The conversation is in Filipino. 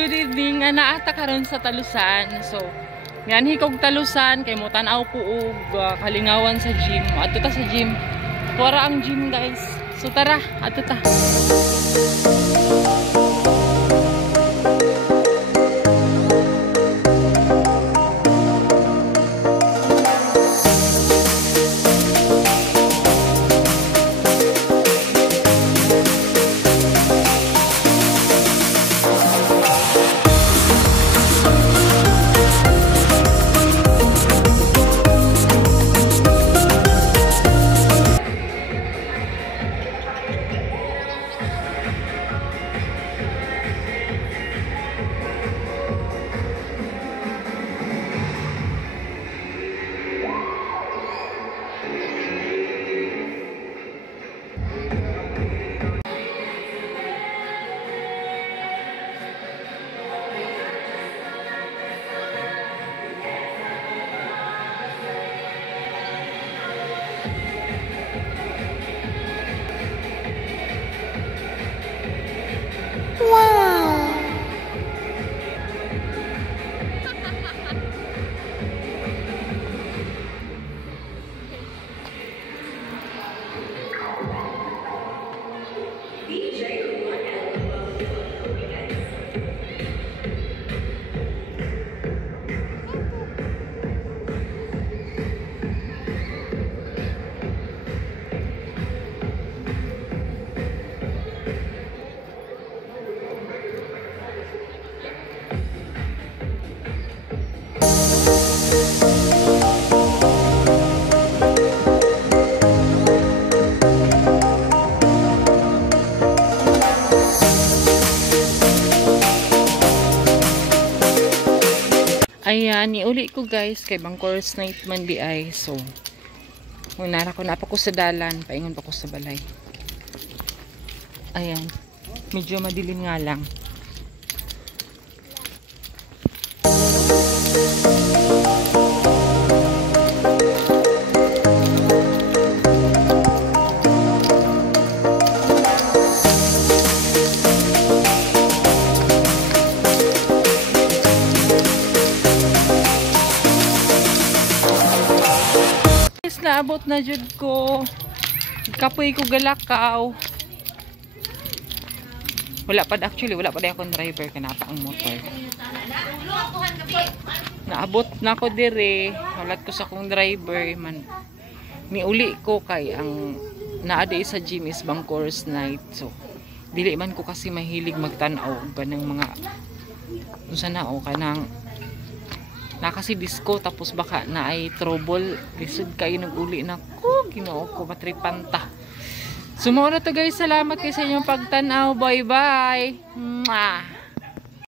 good evening. Naata karon sa Talusan. So, yan hikog Talusan kay mo tan-aw ko og kalingawan sa gym. Adto ta sa gym. Wara ang gym, guys. So tara, adto ta. Ayan, niuli ko guys kay Bangkors night man di ay. So, munara ko na pa ko sa dalan, paingon pa ko sa balay. Ayan, medyo madilim nga lang. Naabot na jud ko. Kapoy ko galakaw. Wala pa actually, wala pa akong driver kanapa ang motor. Naabot na ko dire. Walat ko sa akong driver man. Niuli ko kay ang naada sa gym is Bangkors night. So, dili man ko kasi mahilig magtanaw ganang mga unsa na o kanang na kasi disco tapos baka na ay trouble lisod kayo nag-uli na ko ginoo ko matripanta. Sumuot na to guys, salamat kayo sa inyong pagtanaw, bye bye. Mwah.